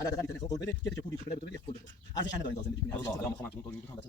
اگر دقیقاً اینترنت رو قول بده یه تیکه پولی شده بده قول بده ارزش نداره این لازم زندگی کنی الان میخوام چون تو میگم بس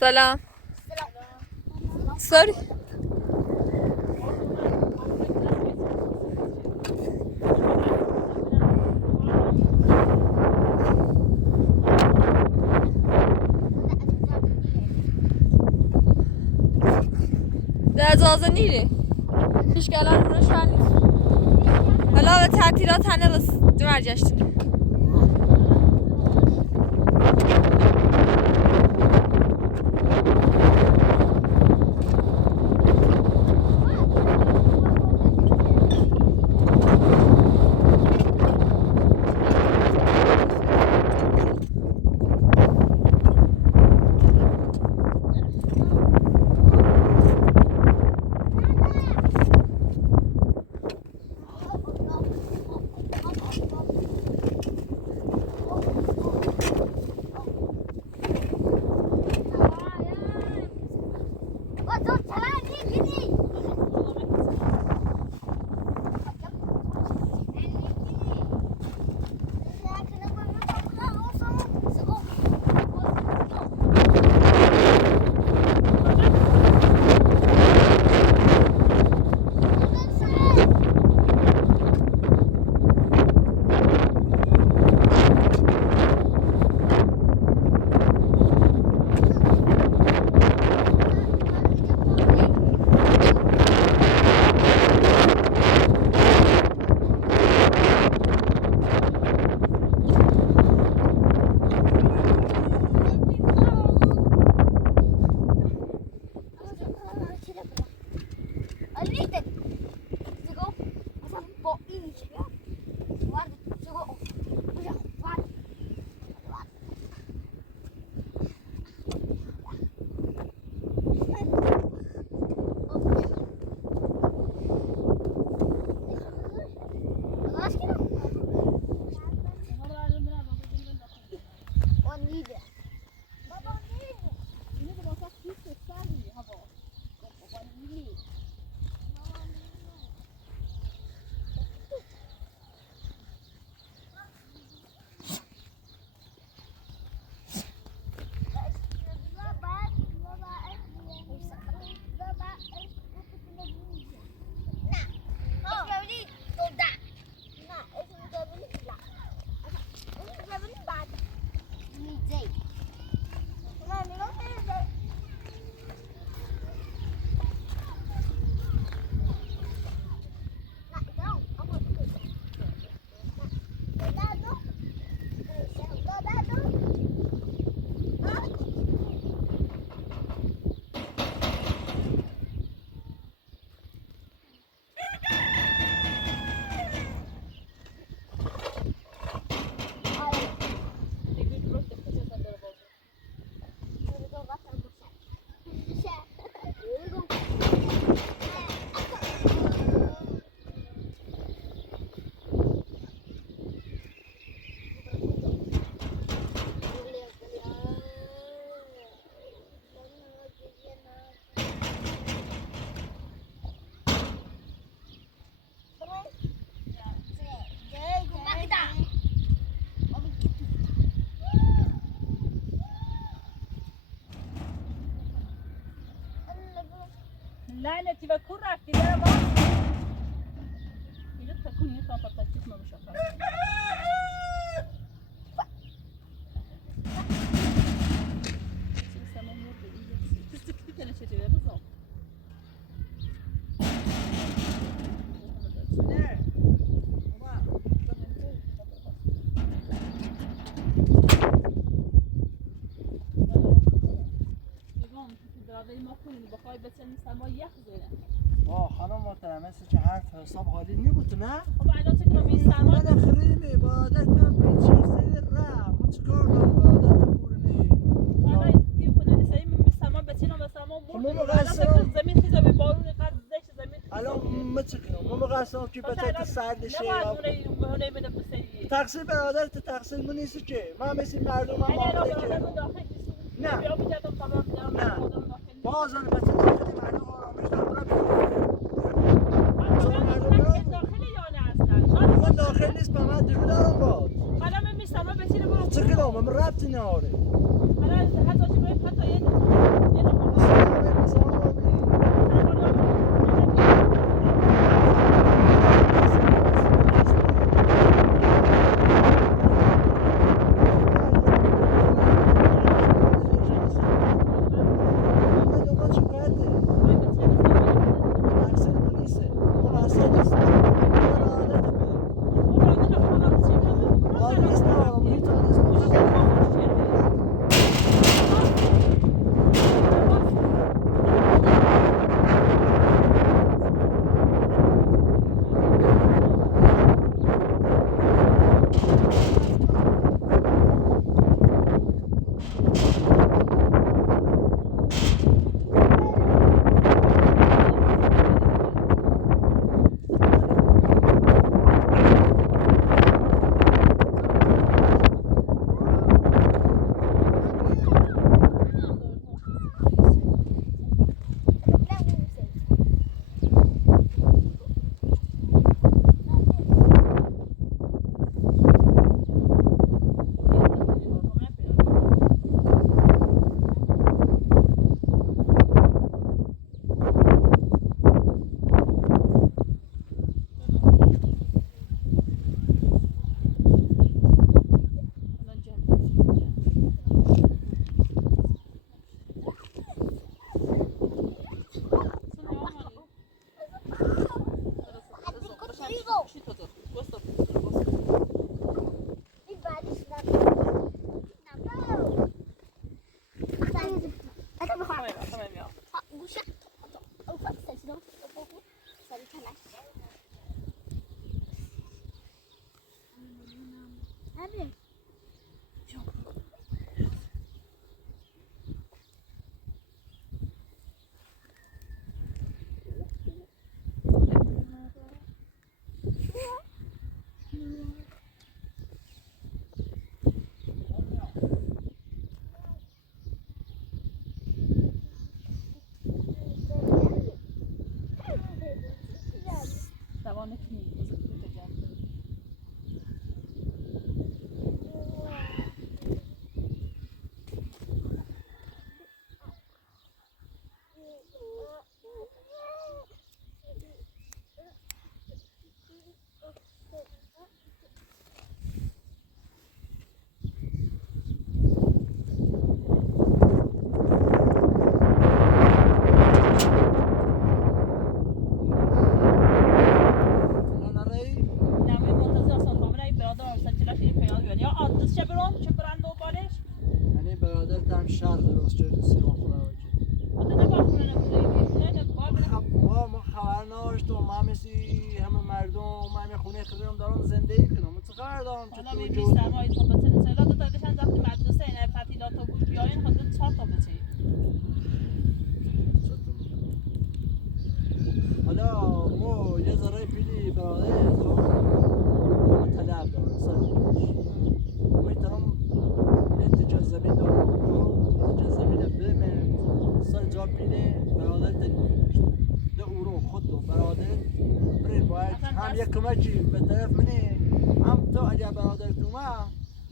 سلام. سوری. در زازه نیری. هیچ کلان روش فنی. حالا به تعطیلات هنه رس جمعه جشن. نتی و کور رفتی در باز اینجا تکون نیستم فقط تکیف ما بشم بخوای بچنی سما یخ زنه خانم محترمه که حرف حساب حالی نبود نه؟ خب الان چه کنم این سما من خریمه با عادتم بین شخصی را ما چکار دارم با عادت پورنی حالا دیو کنه نیسایی من سما بچنم و سما مرد الان زمین خیزه به بارون قد زشت زمین الان ما چکنم ما مقصدم که بچه سردشه نباید اونه بده بسیاری تقصیر برادر تقصیر من نیست که من مثل مردم هم نه نه بازان بچه داخل مردم آرامش دارم من داخل نیست به من دیگه دارم باز حالا من میستم به چی نبارم چه کنم من ربطی نداره حالا حتی چی باید حتی یه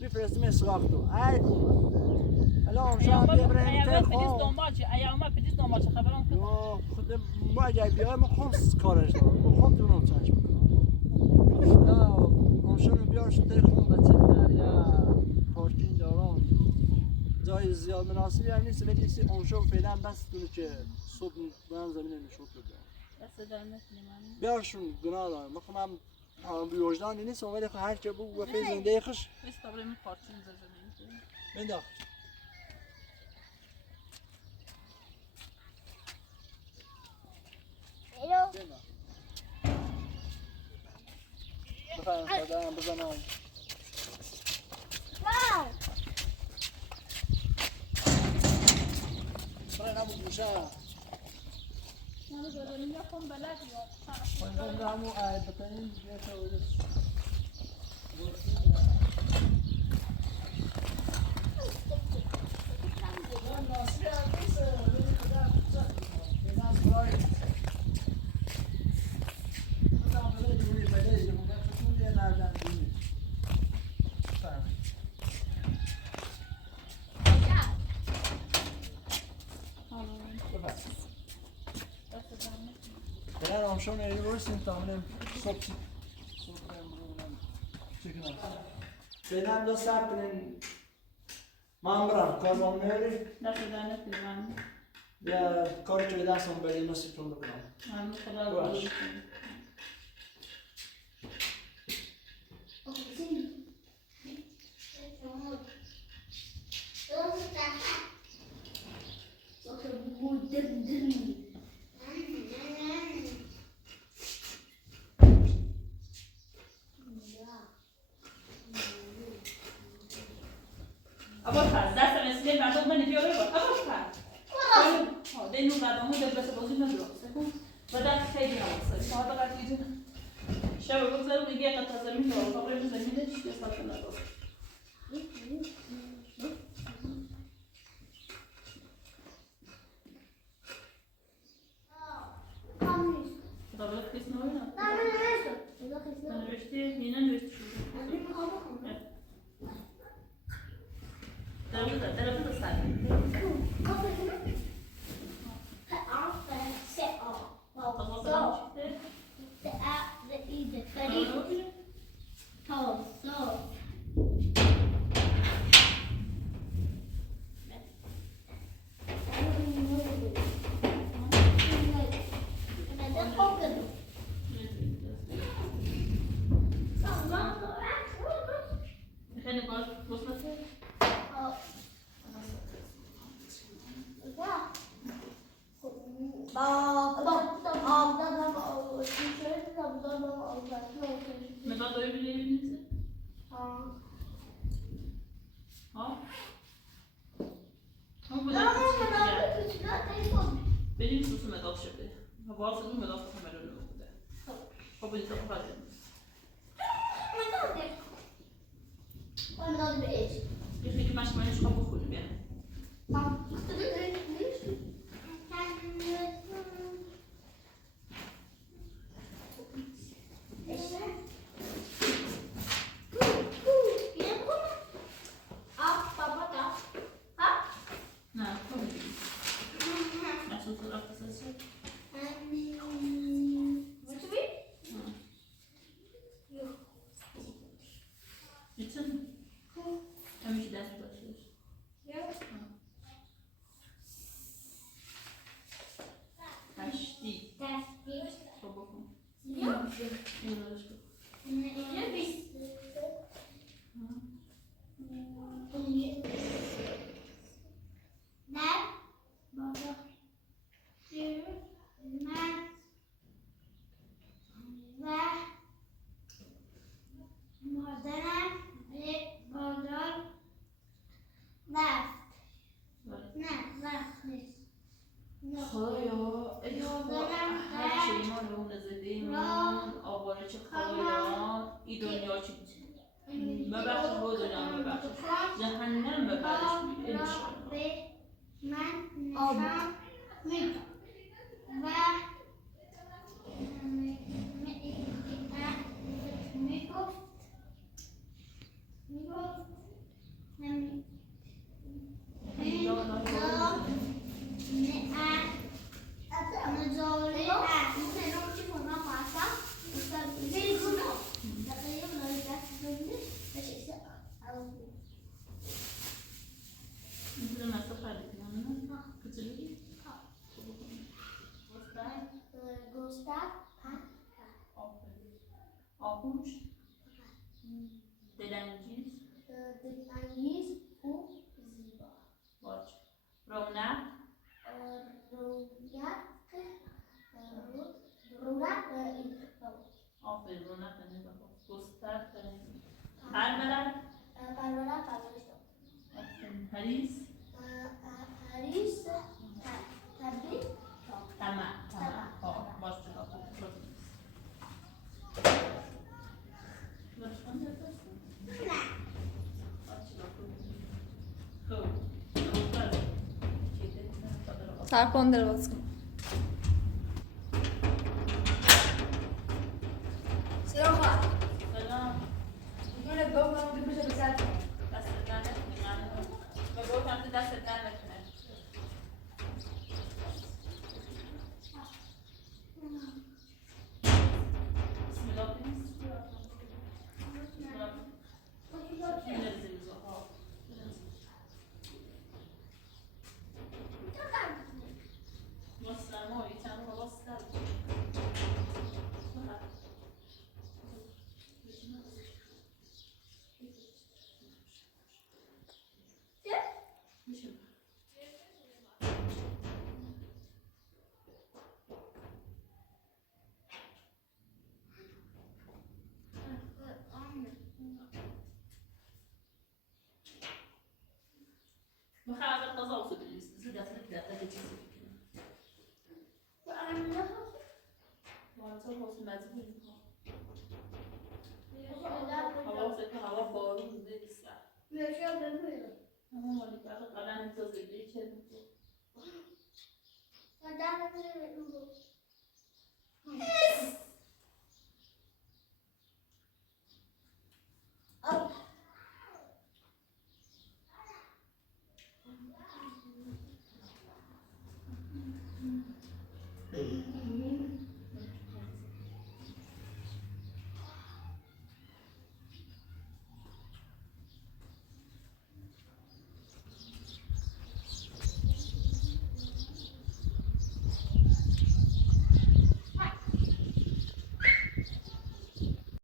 میفرستیم سراغ تو ای الان ایام شما ببرین ایام تل پلیس خان دنبال چه ایام پلیس دنبال چه خبران که یا خود ما اگر بیایم ما خمس کارش دارم ما خود دونم چنش بکنم یا آنشون بیارش تل خان و چلتر یا پارکینگ دارم جای زیاد مناسبی هم نیست ولی سی آنشون فعلا بس دونه که صبح برن زمین نشوت بده دست جان نکنیم بیارشون گناه دارم مخمم بیوجدانی نیست ولی خب هر چه بگو و فی زنده خش بس قبل می پارچین زمین بنداخت بخواهیم خدایم بزنم برای نمو گوشه من زمین یا کن بلد یا من نمو بتنین بیا تا ورس شون ایروسین تامنم صبح فعلا دو ساعت کنین من برم کار ما میاری دست جان نکنیم یا کاری که دستم بری نصیبتون بکنم من خدا باش. Abort faz, dessa vez ele vai dar uma de ouro, abort faz. Ó, dei no lado onde deve ser bonzinho na droga, certo? Vai dar que tem não, só vai dar aqui. شب بگذارم دیگه قطع زمین رو خبرش زمینش که ساکن نداره. Dobra, jest nowy na. Nareszcie, nie nareszcie. Teraz to sami. Metoda do evliliğinizi? Ha? Ama bu da benim susu metot şimdi. Varsa bu metot kamera öyle oldu. Kabul et o kadar. Bir fikir maşmayı şu kabul koydum yani. آغوش دلانگیز دلانگیز و زیبا باش رونق رونق انتخاب آفرین رونق انتخاب گسترده پرورد پرورد پرورش داد آفرین حریص حریص تبدیل طمع باش جواب خوب دانشمند هستی؟ نه خوب نوکر چیده صبر کن در باز کن. سلام خواهد سلام میکنه بابا هم بشه بسر دست در نکنه و گفتم تو دست در نکنه بسم الله بینیست بسم الله بینیست مستمع چند رو واسه میشه محاولة التواصل بالاستزادة في الجسم والتواصل مزبوط حواست هوا بارون نیست اما ولی فقط قلم تازگی چه میگه